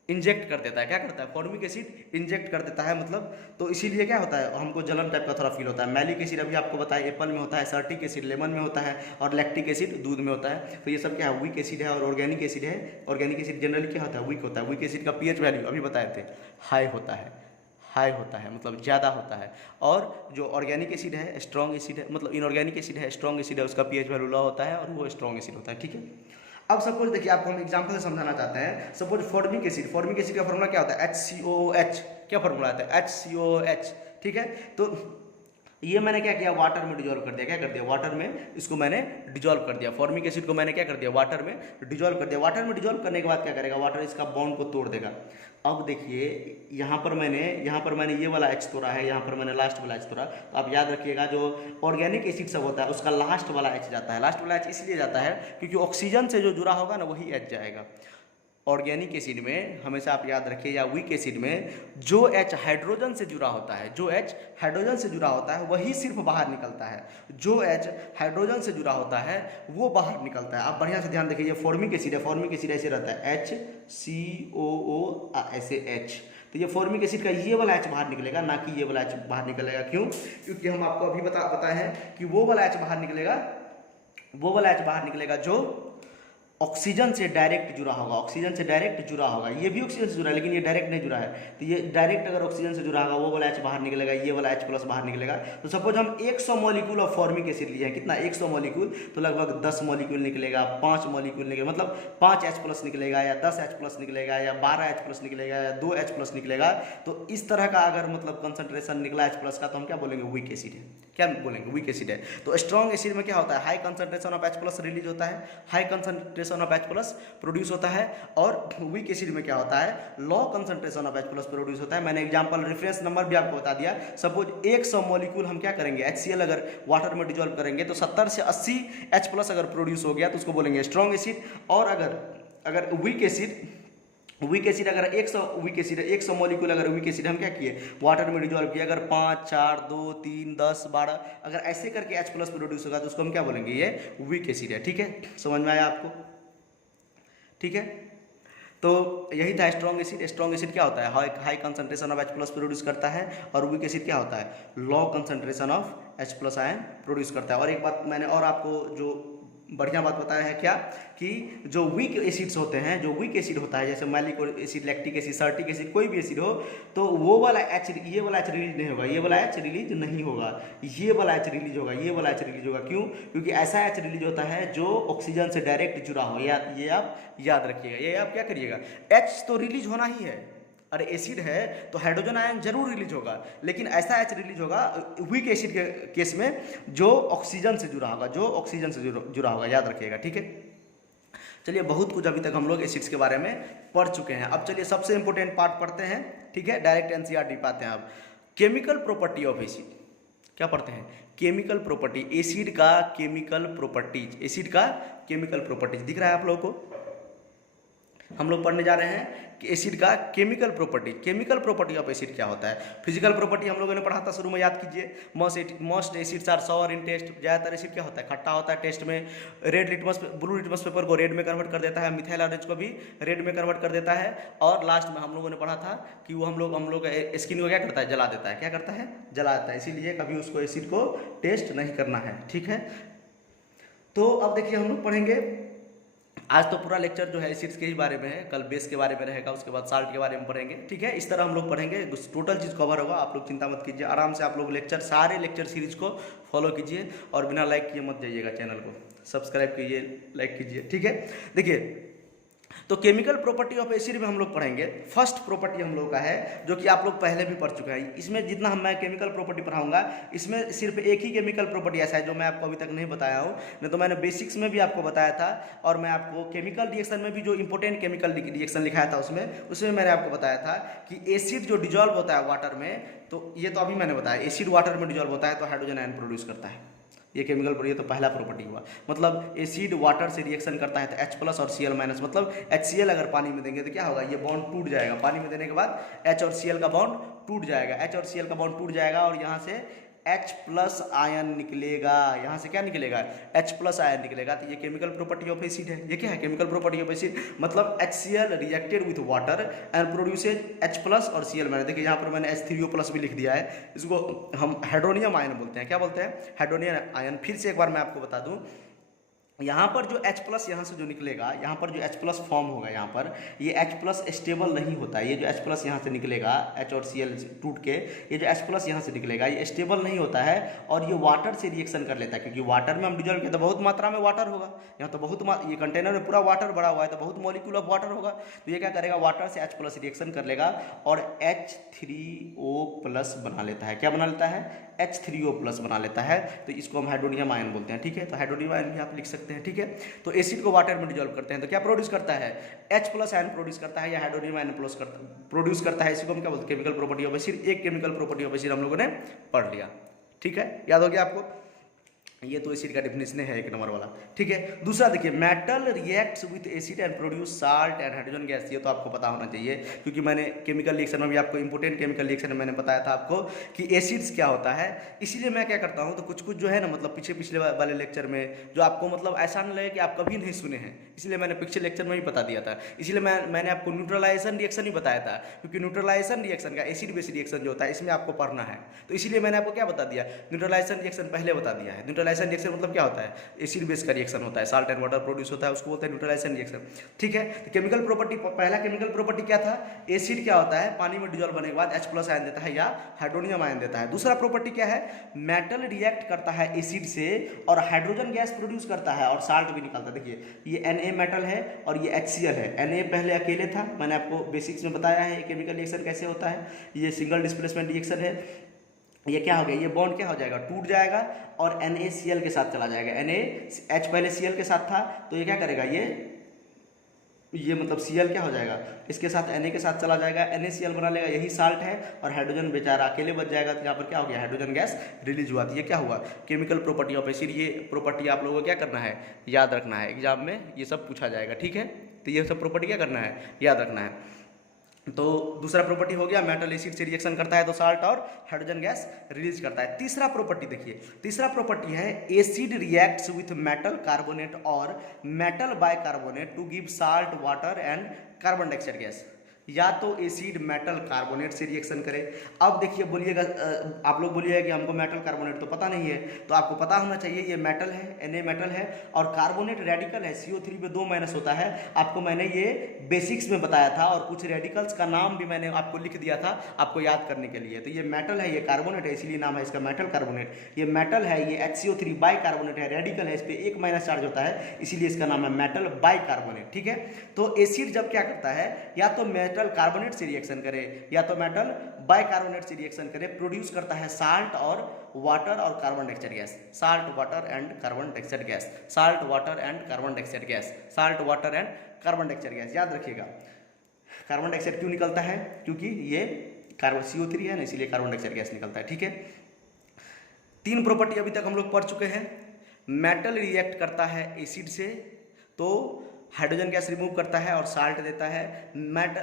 इंजेक्ट कर देता है। क्या करता है? फॉर्मिक एसिड इंजेक्ट कर देता है, मतलब तो इसीलिए क्या होता है, हमको जलन टाइप का थोड़ा फील होता है। मैलिक एसिड अभी आपको बताया एप्पल में होता है, सर्टिक एसिड लेमन में होता है, और लैक्टिक एसिड दूध में होता है। तो ये सब क्या है? वीक एसिड है। और ऑर्गेनिक एसिड है, ऑर्गेनिक एसिड जनरली क्या होता है? वीक होता है। वीक एसिड का पीएच वैल्यू अभी बताए थे हाई होता है, हाई होता है मतलब ज़्यादा होता है। और जो ऑर्गेनिक एसिड है स्ट्रॉन्ग एसिड है, मतलब इनऑर्गेनिक एसिड है स्ट्रॉन्ग एसिड है, उसका पीएच वैल्यू लो होता है और वो स्ट्रॉन्ग एसिड होता है। ठीक है, अब सपोज देखिए आपको हम एग्जांपल से समझाना चाहते हैं। Suppose formic acid, formic acid का फॉर्मूला क्या होता है? HCOOH। क्या फॉर्मूला आता है? HCOOH। ठीक है, तो ये मैंने क्या किया? वाटर में डिजोल्व कर दिया। क्या कर दिया? वाटर में इसको मैंने डिजोल्व कर दिया। फॉर्मिक एसिड को मैंने क्या कर दिया? वाटर में डिजोल्व कर दिया। वाटर में डिजोल्व करने के बाद क्या करेगा? वाटर इसका बॉन्ड को तोड़ देगा। अब देखिए यहाँ पर मैंने ये वाला H तोड़ा है, यहाँ पर मैंने लास्ट वाला H तोड़ा। तो आप याद रखिएगा जो ऑर्गेनिक एसिड सब होता है उसका लास्ट वाला H जाता है। लास्ट वाला H इसलिए जाता है क्योंकि ऑक्सीजन से जो जुड़ा होगा ना वही H जाएगा। ऑर्गेनिक एसिड में हमेशा आप याद रखिए, या वीक एसिड में जो H हाइड्रोजन से जुड़ा होता है, जो H हाइड्रोजन से जुड़ा होता है वही सिर्फ बाहर निकलता है। जो H हाइड्रोजन से जुड़ा होता है वो बाहर निकलता है। आप बढ़िया से ध्यान देखिए, ये फॉर्मिक एसिड है। फॉर्मिक एसिड ऐसे रहता है HCOO ऐसे H। तो ये फॉर्मिक एसिड का ये वाला H बाहर निकलेगा, ना कि ये वाला H बाहर निकलेगा। क्यों? क्योंकि हम आपको अभी बताए हैं कि वो वाला H बाहर निकलेगा, वो वाला H बाहर निकलेगा जो ऑक्सीजन से डायरेक्ट जुड़ा होगा। ऑक्सीजन से डायरेक्ट जुड़ा होगा, ये भी ऑक्सीजन से जुड़ा है लेकिन ये डायरेक्ट नहीं जुड़ा है। तो ये डायरेक्ट अगर ऑक्सीजन से जुड़ा होगा वो वाला H बाहर निकलेगा, ये वाला H प्लस बाहर निकलेगा। तो सपोज हम 100 मॉलिक्यूल ऑफ फॉर्मिक एसिड लिए हैं, कितना? 100 मॉलिक्यूल, तो लगभग 10 मॉलिक्यूल निकलेगा, 5 मॉलिक्यूल निकलेगा, मतलब 5 H प्लस निकलेगा, या 10 H प्लस निकलेगा, या 12 H प्लस निकलेगा, या 2 H प्लस निकलेगा। तो इस तरह का अगर मतलब कंसंट्रेशन निकला H प्लस का तो हम क्या बोलेंगे? वीक एसिड है। क्या बोलेंगे? वीक एसिड है। तो स्ट्रॉन्ग एसिड में क्या होता है? High concentration of H plus release होता है, high concentration of H plus produce होता है। और वीक एसिड में क्या होता है? Low concentration of H plus produce होता है। मैंने एग्जांपल रेफरेंस नंबर भी आपको बता दिया। सपोज 100 मॉलिक्यूल हम क्या करेंगे? HCl अगर वाटर में डिजोल्व करेंगे तो 70 से 80 H प्लस अगर प्रोड्यूस हो गया तो उसको बोलेंगे स्ट्रॉन्ग एसिड। और अगर वीक एसिड अगर 100 मॉलिक्यूल अगर वीक एसिड हम क्या किए? वाटर में डिजोल्व किया, अगर 5 4 2 3 10 12 अगर ऐसे करके H प्लस प्रोड्यूस होगा तो उसको हम क्या बोलेंगे? ये वीक एसिड है। ठीक है, समझ में आया आपको? ठीक है, तो यही था स्ट्रॉन्ग एसिड। स्ट्रॉन्ग एसिड क्या होता है? High concentration of H plus produce करता है। और वीक एसिड क्या होता है? Low concentration of H plus ion produce करता है। और एक बात मैंने और आपको जो बढ़िया बात बताया है क्या, कि जो वीक एसिड्स होते हैं, जो वीक एसिड होता है जैसे malic acid, lactic acid, citric acid, कोई भी एसिड हो, तो वो वाला H, ये वाला H रिलीज नहीं होगा, ये वाला H रिलीज नहीं होगा, ये वाला H रिलीज होगा, ये वाला H रिलीज होगा। क्यों? क्योंकि ऐसा H रिलीज होता है जो ऑक्सीजन से डायरेक्ट जुड़ा हो। ये आप याद रखिएगा, ये आप क्या करिएगा? H तो रिलीज होना ही है, अरे एसिड है तो हाइड्रोजन आयन जरूर रिलीज होगा, लेकिन ऐसा H रिलीज होगा वीक एसिड के केस में जो ऑक्सीजन से जुड़ा होगा, जो ऑक्सीजन से जुड़ा होगा, याद रखिएगा। ठीक है, चलिए बहुत कुछ अभी तक हम लोग एसिड्स के बारे में पढ़ चुके हैं। अब चलिए सबसे इंपॉर्टेंट पार्ट पढ़ते हैं। ठीक है, डायरेक्ट एनसीईआरटी पाते हैं। अब केमिकल प्रॉपर्टी ऑफ एसिड क्या पढ़ते हैं? केमिकल प्रॉपर्टी, एसिड का केमिकल प्रॉपर्टीज, एसिड का केमिकल प्रॉपर्टीज दिख रहा है आप लोगों को? हम लोग पढ़ने जा रहे हैं कि एसिड का chemical property. Chemical property of acid क्या होता है? फिजिकल प्रॉपर्टी हम लोगों ने पढ़ा था शुरू में, याद कीजिए। Most acids are sour in taste. ज़्यादातर एसिड क्या होता है? खट्टा होता है टेस्ट में। ब्लू लिटमस पेपर को रेड में कन्वर्ट कर देता है, मिथाइल ऑरेंज को भी रेड में कन्वर्ट कर देता है। और लास्ट में हम लोगों ने पढ़ा था कि वो हम लोग स्किन को क्या करता है? जला देता है। क्या करता है? जला देता है। इसीलिए कभी उसको एसिड को टेस्ट नहीं करना है। ठीक है, तो अब देखिए हम लोग पढ़ेंगे आज तो पूरा लेक्चर जो है एसिड्स के ही बारे में है, कल बेस के बारे में रहेगा, उसके बाद साल्ट के बारे में पढ़ेंगे। ठीक है, इस तरह हम लोग पढ़ेंगे, टोटल चीज़ कवर होगा। आप लोग चिंता मत कीजिए, आराम से आप लोग सारे लेक्चर सीरीज को फॉलो कीजिए और बिना लाइक किए मत जाइएगा। चैनल को सब्सक्राइब कीजिए, लाइक कीजिए। ठीक है, देखिए तो केमिकल प्रॉपर्टी ऑफ एसिड में हम लोग पढ़ेंगे। फर्स्ट प्रॉपर्टी हम लोग का है जो कि आप लोग पहले भी पढ़ चुके हैं। इसमें जितना मैं केमिकल प्रॉपर्टी पढ़ाऊंगा इसमें सिर्फ एक ही केमिकल प्रॉपर्टी ऐसा है जो मैं आपको अभी तक नहीं बताया हूँ, नहीं तो मैंने बेसिक्स में भी आपको बताया था। और मैं आपको केमिकल रिएक्शन में भी जो इंपॉर्टेंट केमिकल रिएक्शन लिखाया था उसमें मैंने आपको बताया था कि एसिड जो डिजॉल्व होता है वाटर में, तो ये तो अभी मैंने बताया, एसिड वाटर में डिजॉल्व होता है तो हाइड्रोजन आयन प्रोड्यूस करता है। ये केमिकल, ये तो पहला प्रॉपर्टी हुआ। मतलब एसिड वाटर से रिएक्शन करता है तो H प्लस और Cl माइनस, मतलब HCl अगर पानी में देंगे तो क्या होगा? ये बॉन्ड टूट जाएगा। पानी में देने के बाद H और Cl का बॉन्ड टूट जाएगा, H और Cl का बॉन्ड टूट जाएगा और यहाँ से H प्लस आयन निकलेगा। यहाँ से क्या निकलेगा? H प्लस आयन निकलेगा। तो ये केमिकल प्रॉपर्टी ऑफ एसिड है। ये क्या है? केमिकल प्रॉपर्टी ऑफ एसिड मतलब HCl reacted with water and produces H plus और Cl। मैंने देखिए यहाँ पर मैंने H3O प्लस भी लिख दिया है। इसको हम हाइड्रोनियम आयन बोलते हैं। क्या बोलते हैं? Hydronium ion. फिर से एक बार मैं आपको बता दूँ, यहाँ पर जो H प्लस यहाँ से जो निकलेगा, यहाँ पर जो H प्लस फॉर्म होगा, यहाँ पर ये H प्लस स्टेबल नहीं होता है। ये जो H प्लस यहाँ से निकलेगा, H और Cl टूट के ये जो H प्लस यहाँ से निकलेगा, ये स्टेबल नहीं होता है और ये वाटर से रिएक्शन कर लेता है, क्योंकि वाटर में हम डिजोल्व किया तो बहुत मात्रा में वाटर होगा। यहाँ तो बहुत ये कंटेनर में पूरा वाटर भरा हुआ है तो बहुत मॉलिक्यूल ऑफ वाटर होगा। तो ये क्या करेगा? वाटर से H प्लस रिएक्शन कर लेगा और H3O प्लस बना लेता है। क्या बना लेता है? H3O प्लस बना लेता है। तो इसको हम हाइड्रोनियम आयन बोलते हैं। ठीक है, तो हाइड्रोनियम आयन भी आप लिख सकते हैं। ठीक है, तो एसिड को वाटर में डिजोल्व करते हैं तो क्या प्रोड्यूस करता है? H प्लस आयन प्रोड्यूस करता है या हाइड्रोनियम आयन प्लस प्रोड्यूस करता है। इसी को हम क्या बोलते हैं? Chemical property of acid. एक केमिकल प्रॉपर्टी ऑफ एसिड हम लोगों ने पढ़ लिया। ठीक है, याद हो गया आपको? ये तो एसिड का डेफिनेशन है 1 नंबर वाला। ठीक है, दूसरा देखिए, metal reacts with acid and produce salt and hydrogen gas. ये तो आपको पता होना चाहिए, क्योंकि मैंने केमिकल रिएक्शन में भी आपको इंपोर्टेंट केमिकल रिएक्शन में मैंने बताया था आपको कि एसिड्स क्या होता है। इसीलिए मैं क्या करता हूँ, तो कुछ कुछ जो है ना, मतलब पिछले वाले लेक्चर में जो आपको मतलब ऐसा नहीं लगे कि आप कभी नहीं सुने हैं, इसलिए मैंने पिछले लेक्चर में भी बता दिया था। इसलिए मैंने आपको न्यूट्रलाइजेशन रिएक्शन ही बताया था, क्योंकि न्यूट्रलाइजेशन रिएक्शन का एसिड बेस रिएक्शन जो होता है इसमें आपको पढ़ना है। तो इसीलिए मैंने आपको क्या बता दिया? न्यूट्रलाइजेशन रिएक्शन पहले बता दिया है। न्यूट्रलाइजेशन रिएक्शन मतलब क्या होता है? एसिड बेस का रिएक्शन होता है, साल्ट एंड वाटर प्रोड्यूस होता है, उसको बोलते हैं न्यूट्रलाइजेशन रिएक्शन। ठीक है, तो केमिकल प्रॉपर्टी, पहला केमिकल प्रॉपर्टी क्या था? एसिड क्या होता है? पानी में डिजोल्व होने के बाद H प्लस आयन देता है या हाइड्रोनियम आयन देता है। दूसरा प्रॉपर्टी क्या है? मेटल रिएक्ट करता है एसिड से और हाइड्रोजन गैस प्रोड्यूस करता है और साल्ट भी निकालता है। देखिए, ये Na मेटल है और ये HCl है। Na पहले अकेले था, मैंने आपको बेसिक्स में बताया है केमिकल रिएक्शन कैसे होता है। ये सिंगल डिस्प्लेसमेंट रिएक्शन है। ये क्या हो गया? ये बॉन्ड क्या हो जाएगा? टूट जाएगा और NaCl के साथ चला जाएगा। NaH पहले Cl के साथ था, तो ये क्या करेगा? ये मतलब Cl क्या हो जाएगा? इसके साथ Na के साथ चला जाएगा, NaCl बना लेगा, यही साल्ट है। और हाइड्रोजन बेचारा अकेले बच जाएगा। तो यहाँ पर क्या हो गया? हाइड्रोजन गैस रिलीज हुआ। तो ये क्या हुआ? Chemical property of acid. ये प्रॉपर्टी आप लोगों को क्या करना है? याद रखना है, एग्जाम में ये सब पूछा जाएगा। ठीक है, तो ये सब प्रॉपर्टी क्या करना है? याद रखना है। तो दूसरा प्रॉपर्टी हो गया, मेटल एसिड से रिएक्शन करता है तो साल्ट और हाइड्रोजन गैस रिलीज करता है। तीसरा प्रॉपर्टी देखिए, तीसरा प्रॉपर्टी है acid reacts with metal carbonate और metal bicarbonate to give salt water and carbon dioxide gas. या तो एसिड मेटल कार्बोनेट से रिएक्शन करे। अब देखिए, बोलिएगा आप लोग बोलिएगा कि हमको मेटल कार्बोनेट तो पता नहीं है, तो आपको पता होना चाहिए ये मेटल है, Na मेटल है और कार्बोनेट रेडिकल है, CO3 पे 2 माइनस होता है। आपको मैंने ये बेसिक्स में बताया था और कुछ रेडिकल्स का नाम भी मैंने आपको लिख दिया था आपको याद करने के लिए। तो ये मेटल है, ये कार्बोनेट है, इसीलिए नाम है इसका मेटल कार्बोनेट। ये मेटल है, ये HCO3 बाई कार्बोनेट है, रेडिकल है, इस पर 1 माइनस चार्ज होता है, इसीलिए इसका नाम है मेटल बाई कार्बोनेट। ठीक है, तो एसिड जब क्या करता है, या तो मेटल कार्बोनेट से रिएक्शन करे या तो मेटल बाइकार्बोनेट से रिएक्शन करे, प्रोड्यूस करता है साल्ट और वाटर और carbon dioxide gas. Salt water and carbon dioxide gas, salt water and carbon dioxide gas, salt water and carbon dioxide gas. याद रखिएगा, कार्बन डाइऑक्साइड क्यों निकलता है? क्योंकि ये कार्बन CO3 है ना, इसीलिए कार्बन डाइऑक्साइड गैस निकलता है। ठीक है, 3 प्रॉपर्टी अभी तक हम लोग पढ़ चुके हैं। मेटल रिएक्ट करता है एसिड से तो हाइड्रोजन गैस रिमूव करता है और साल्ट देता है।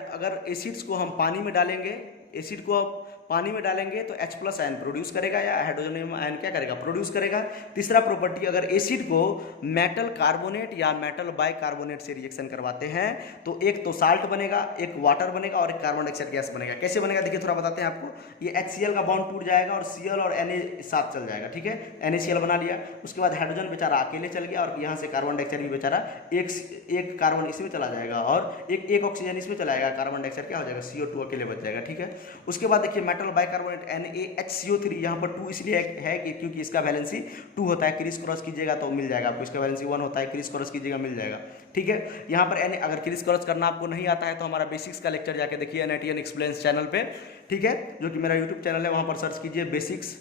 अगर एसिड्स को हम पानी में डालेंगे, एसिड को पानी में डालेंगे तो H प्लस आयन प्रोड्यूस करेगा या हाइड्रोजन आयन क्या करेगा? प्रोड्यूस करेगा। तीसरा प्रॉपर्टी, अगर एसिड को मेटल कार्बोनेट या मेटल बाइकार्बोनेट से रिएक्शन करवाते हैं तो एक तो साल्ट बनेगा, एक वाटर बनेगा और एक कार्बन डाइऑक्साइड गैस बनेगा। कैसे बनेगा देखिए, थोड़ा बताते हैं आपको। ये HCl का बॉन्ड टूट जाएगा और Cl और Na साथ चल जाएगा। ठीक है, NaCl बना लिया, उसके बाद हाइड्रोजन बेचारा अकेले चल गया और यहाँ से कार्बन डाइऑक्साइड भी बेचारा एक कार्बन इसमें चला जाएगा और एक ऑक्सीजन इसमें चला जाएगा, कार्बन डाइऑक्साइड क्या हो जाएगा? CO2 अकेले बच जाएगा। ठीक है, उसके बाद देखिए मेटल बाइकार्बोनेट NaHCO3, यहाँ पर 2 इसलिए है कि क्योंकि इसका वैलेंसी 2 होता है। क्रिस क्रॉस कीजिएगा तो मिल जाएगा आपको, इसका वैलेंसी 1 होता है, क्रिस क्रॉस कीजिएगा मिल जाएगा। ठीक है, यहाँ पर अगर क्रिस क्रॉस करना आपको नहीं आता है तो हमारा बेसिक्स का लेक्चर जाके देखिए NITN एक्सप्लेन्स चैनल पे। ठीक है, जो कि मेरा यूट्यूब चैनल है, वहाँ पर सर्च कीजिए बेसिक्स।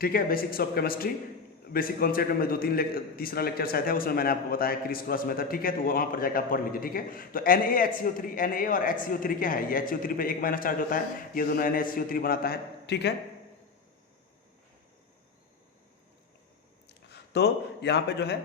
ठीक है, basics of chemistry, basic concept में 2-3 लेक्चर शायद है, उसमें मैंने आपको बताया क्रिस क्रॉस मेथड। ठीक है, तो वहाँ पर जाकर आप पढ़ लीजिए। ठीक है, तो NaHCO3, Na और HCO3 क्या है? ये HCO3 पे 1 माइनस चार्ज होता है, ये दोनों NaHCO3 बनाता है। ठीक है, तो यहाँ पे जो है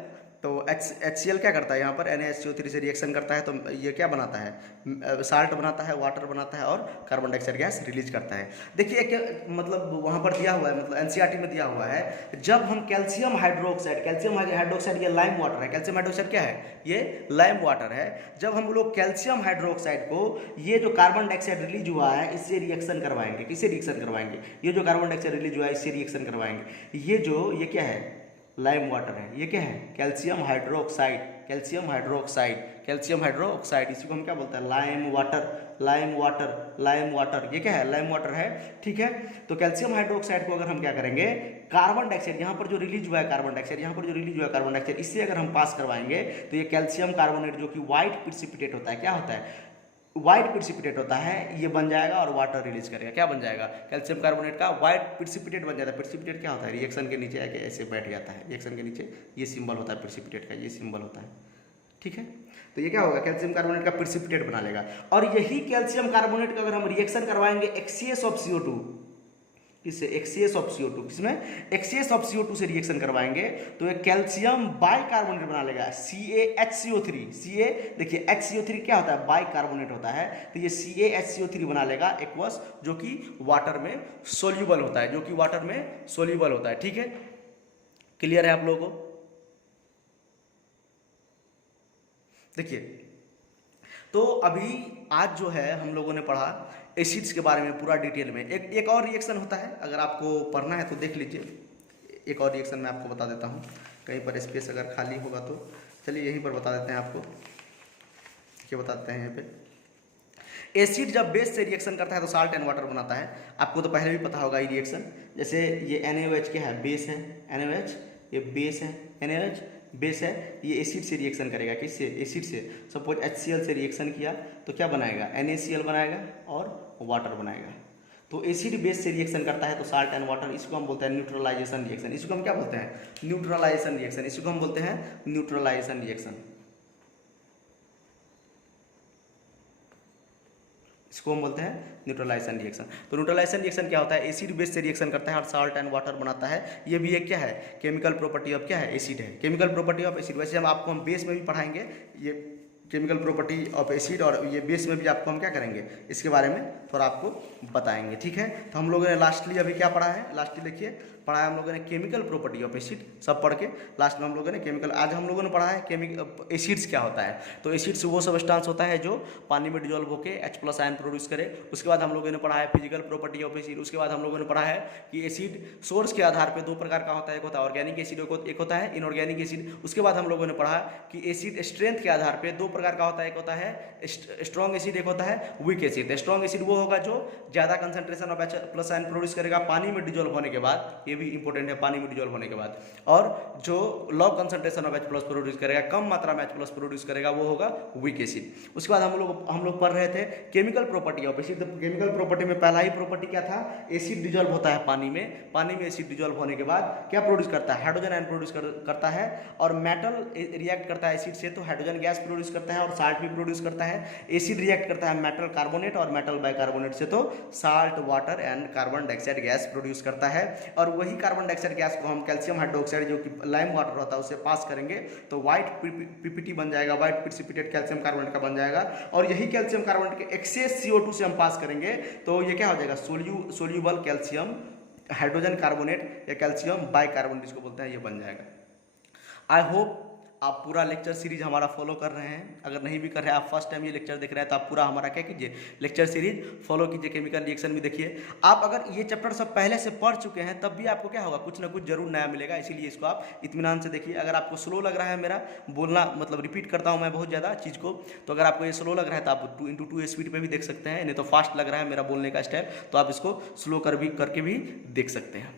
तो HCl क्या करता है यहाँ पर NaHCO3 से रिएक्शन करता है, तो ये क्या बनाता है, साल्ट बनाता है, वाटर बनाता है और कार्बन डाइऑक्साइड गैस रिलीज करता है। देखिए एक मतलब वहाँ पर दिया हुआ है, मतलब NCERT में दिया हुआ है, जब हम कैल्शियम हाइड्रोक्साइड ये लाइम वाटर है, कैल्शियम हाइड्रोक्साइड क्या है, ये लाइम वाटर है, जब हम लोग कैल्शियम हाइड्रोक्साइड को ये जो कार्बन डाइऑक्साइड रिलीज हुआ है इससे रिएक्शन करवाएंगे, किससे रिएक्शन करवाएंगे, ये जो कार्बन डाइऑक्साइड रिलीज हुआ है इससे रिएक्शन करवाएंगे, ये क्या है, लाइम वाटर है, ये क्या है, कैल्शियम हाइड्रोक्साइड, इसी को हम क्या बोलते हैं, लाइम वाटर, ये क्या है, लाइम वाटर है, ठीक है। तो कैल्शियम हाइड्रोक्साइड को अगर हम क्या करेंगे, कार्बन डाइऑक्साइड यहाँ पर जो रिलीज हुआ है कार्बन डाइऑक्साइड, इससे अगर हम पास करवाएंगे तो ये कैल्शियम कार्बोनेट जो कि व्हाइट प्रिसिपिटेट होता है, क्या होता है, व्हाइट प्रिसिपिटेट होता है, ये बन जाएगा और वाटर रिलीज करेगा, क्या बन जाएगा, कैल्शियम कार्बोनेट का व्हाइट प्रिसिपिटेट बन जाता है। प्रिसिपिटेट क्या होता है, रिएक्शन के नीचे आके ऐसे बैठ जाता है, रिएक्शन के नीचे ये सिंबल होता है प्रिसिपिटेट का, ये सिंबल होता है, ठीक है। तो ये क्या होगा, कैल्शियम कार्बोनेट का प्रिसिपिटेट बना लेगा, और यही कैल्शियम कार्बोनेट का अगर हम रिएक्शन करवाएंगे एक्सीएस ऑफ CO2, इससे एक्सीएस ऑफ CO2, किसमें, एक्सीएस ऑफ CO2 से रिएक्शन करवाएंगे तो ये कैल्शियम बाइकार्बोनेट बना लेगा, CaHCO3, देखिए HCO3 क्या होता है, बाइकार्बोनेट होता है, तो ये CaHCO3 बना लेगा एक्वस, जो कि वाटर में सोल्यूबल होता है, ठीक है। क्लियर है आप लोगों को। देखिए तो अभी आज जो है हम लोगों ने पढ़ा एसिड्स के बारे में पूरा डिटेल में। एक और रिएक्शन होता है, अगर आपको पढ़ना है तो देख लीजिए। एक और रिएक्शन मैं आपको बता देता हूँ, कहीं पर स्पेस अगर खाली होगा तो चलिए यहीं पर बता देते हैं आपको, क्या बताते हैं यहाँ पे। एसिड जब बेस से रिएक्शन करता है तो साल्ट एंड वाटर बनाता है, आपको तो पहले भी पता होगा ये रिएक्शन। जैसे ये NaOH क्या है, बेस है, NaOH ये बेस है, NaOH बेस है, ये एसिड से रिएक्शन करेगा, किससे, एसिड से। सपोज HCl से रिएक्शन किया तो क्या बनाएगा, NaCl बनाएगा और वाटर बनाएगा। तो एसिड बेस से रिएक्शन करता है तो साल्ट एंड वाटर, इसको हम बोलते हैं न्यूट्रलाइजेशन रिएक्शन। इसको हम क्या बोलते हैं, न्यूट्रलाइजेशन रिएक्शन, इसको हम बोलते हैं न्यूट्रलाइजेशन रिएक्शन, इसको हम बोलते हैं न्यूट्रलाइजेशन रिएक्शन। तो न्यूट्रलाइजेशन रिएक्शन क्या होता है, एसिड बेस से रिएक्शन करता है और साल्ट एंड वाटर बनाता है। ये भी एक क्या है, केमिकल प्रॉपर्टी ऑफ क्या है, एसिड है, केमिकल प्रॉपर्टी ऑफ एसिड। वैसे हम बेस में भी पढ़ाएंगे ये केमिकल प्रॉपर्टी ऑफ एसिड, और ये बेस में भी आपको हम क्या करेंगे, इसके बारे में थोड़ा आपको बताएंगे, ठीक है। तो हम लोगों ने लास्टली अभी क्या पढ़ा है, लास्टली देखिए पढ़ा है हम लोगों ने केमिकल प्रॉपर्टी ऑफ एसिड, सब पढ़ के लास्ट में हम लोगों ने केमिकल, आज हम लोगों ने पढ़ा है एसिड्स क्या होता है। तो एसिड्स वो सब्सटेंस होता है जो पानी में डिजोल्व होकर H+ आयन प्रोड्यूस करे। उसके बाद हम लोगों ने पढ़ा है फिजिकल प्रॉपर्टी ऑफ एसिड। उसके बाद हम लोगों ने पढ़ा है कि एसिड सोर्स के आधार पर दो प्रकार का होता है, एक होता है ऑर्गेनिक एसिड, एक होता है इनऑर्गेनिक एसिड। उसके बाद हम लोगों ने पढ़ा कि एसिड स्ट्रेंथ के आधार पर दो प्रकार का होता है, एक होता है स्ट्रॉन्ग एसिड, एक होता है वीक एसिड। स्ट्रॉन्ग एसिड वो होगा जो ज़्यादा concentration of H+ ion produce करेगा पानी में डिजोल्व होने के बाद, ये भी इंपॉर्टेंट है, पानी में डिजोल्व होने के बाद। और जो low concentration of H+ produce करेगा, कम मात्रा में H+ प्रोड्यूस करेगा, वो होगा वीक एसिड। उसके बाद हम लोग पढ़ रहे थे chemical property of acid. Chemical property में पहला ही प्रॉपर्टी क्या था, एसिड डिजोल्व होता है पानी में एसिड डिजोल्व होने के बाद क्या प्रोड्यूस करता है, हाइड्रोजन आयन प्रोड्यूस करता है, और मेटल रिएक्ट करता है एसिड से तो हाइड्रोजन गैस प्रोड्यूस करता है और साल्ट भी प्रोड्यूस करता है। एसिड रिएक्ट करता है मेटल कार्बोनेट और मेटल बाइकार्बोनेट से तो salt, water and carbon dioxide gas produce करता है। और वही कार्बन डाइऑक्साइड गैस को हम कैल्शियम हाइड्रोक्साइड जो कि लाइम वाटर होता है उससे पास करेंगे तो व्हाइट पीपीटी बन जाएगा, व्हाइट प्रिसिपिटेट कैल्शियम कार्बोनेट का बन जाएगा। और यही कैल्शियम कार्बोनेट के एक्सेस CO2 से हम पास करेंगे तो ये क्या हो जाएगा, सोल्यूबल कैल्शियम हाइड्रोजन कार्बोनेट या कैल्शियम बाइकार्बोनेट जिसको बोलते हैं, ये बन जाएगा। आई होप आप पूरा लेक्चर सीरीज हमारा फॉलो कर रहे हैं। अगर नहीं भी कर रहे हैं, आप फर्स्ट टाइम ये लेक्चर देख रहे हैं तो आप पूरा हमारा क्या कीजिए, लेक्चर सीरीज फॉलो कीजिए, केमिकल रिएक्शन भी देखिए। आप अगर ये चैप्टर सब पहले से पढ़ चुके हैं तब भी आपको क्या होगा, कुछ ना कुछ जरूर नया मिलेगा, इसीलिए इसको आप इत्मीनान से देखिए। अगर आपको स्लो लग रहा है मेरा बोलना, मतलब रिपीट करता हूँ मैं बहुत ज़्यादा चीज़ को, तो अगर आपको ये स्लो लग रहा है तो आप 2x2 स्पीड पर भी देख सकते हैं, नहीं तो फास्ट लग रहा है मेरा बोलने का स्टाइल तो आप इसको स्लो करके भी देख सकते हैं।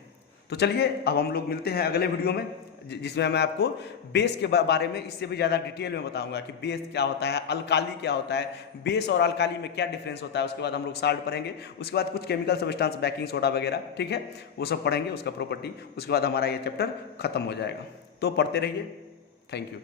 तो चलिए अब हम लोग मिलते हैं अगले वीडियो में, जिसमें मैं आपको बेस के बारे में इससे भी ज़्यादा डिटेल में बताऊंगा कि बेस क्या होता है, अल्काली क्या होता है, बेस और अल्काली में क्या डिफरेंस होता है। उसके बाद हम लोग साल्ट पढ़ेंगे, उसके बाद कुछ केमिकल सब्सटेंस, बेकिंग सोडा वगैरह, ठीक है, वो सब पढ़ेंगे, उसका प्रॉपर्टी। उसके बाद हमारा ये चैप्टर खत्म हो जाएगा। तो पढ़ते रहिए। Thank you.